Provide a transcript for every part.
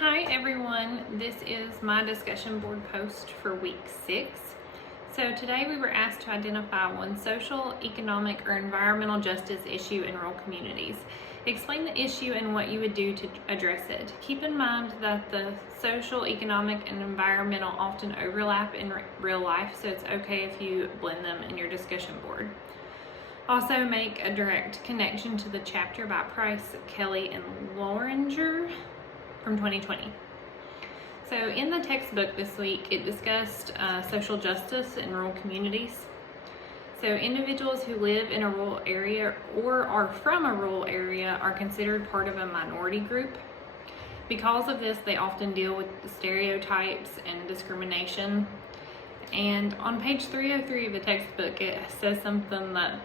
Hi everyone, this is my discussion board post for week 6. So today we were asked to identify one social, economic, or environmental justice issue in rural communities. Explain the issue and what you would do to address it. Keep in mind that the social, economic, and environmental often overlap in real life, so it's okay if you blend them in your discussion board. Also make a direct connection to the chapter by Price, Kelly, and Loringer from 2020. So in the textbook this week, it discussed social justice in rural communities. So individuals who live in a rural area or are from a rural area are considered part of a minority group. Because of this, they often deal with the stereotypes and discrimination. And on page 303 of the textbook, it says something that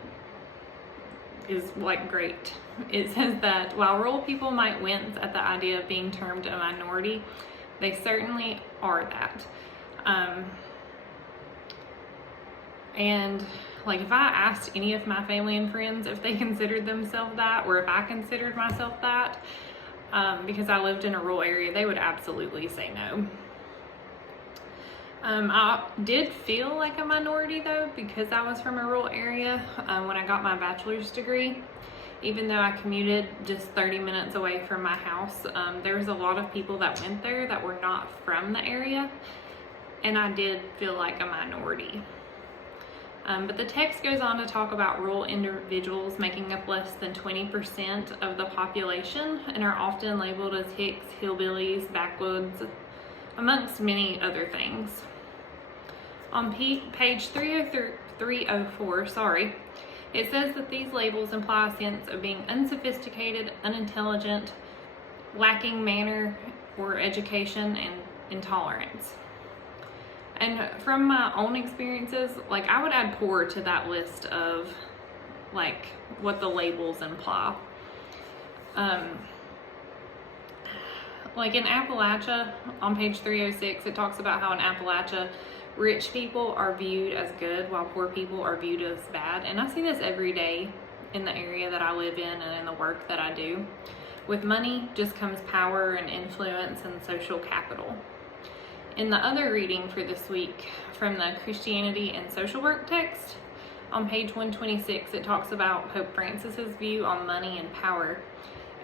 is like great. It says that while rural people might wince at the idea of being termed a minority, they certainly are that. And like if I asked any of my family and friends if they considered themselves that, or if I considered myself that, because I lived in a rural area, they would absolutely say no. I did feel like a minority though, because I was from a rural area when I got my bachelor's degree. Even though I commuted just 30 minutes away from my house, there was a lot of people that went there that were not from the area, and I did feel like a minority. But the text goes on to talk about rural individuals making up less than 20% of the population and are often labeled as hicks, hillbillies, backwoods, amongst many other things. On page 304, it says that these labels imply a sense of being unsophisticated, unintelligent, lacking manner or education, and intolerance. And from my own experiences, like I would add poor to that list of like what the labels imply. Like in Appalachia, on page 306, it talks about how in Appalachia, rich people are viewed as good while poor people are viewed as bad. And I see this every day in the area that I live in and in the work that I do. With money just comes power and influence and social capital. In the other reading for this week from the Christianity and Social Work text, on page 126, it talks about Pope Francis's view on money and power.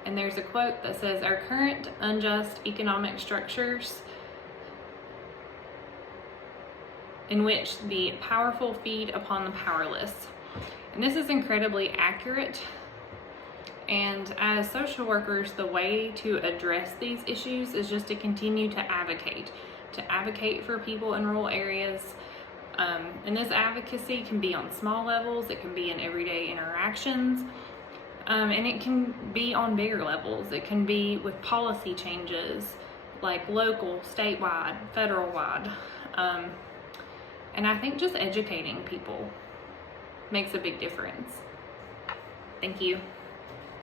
And there's a quote that says, "Our current unjust economic structures in which the powerful feed upon the powerless." And this is incredibly accurate. And as social workers, the way to address these issues is just to continue to advocate for people in rural areas. And this advocacy can be on small levels, it can be in everyday interactions, and it can be on bigger levels. It can be with policy changes, like local, statewide, federal-wide. And I think just educating people makes a big difference. Thank you.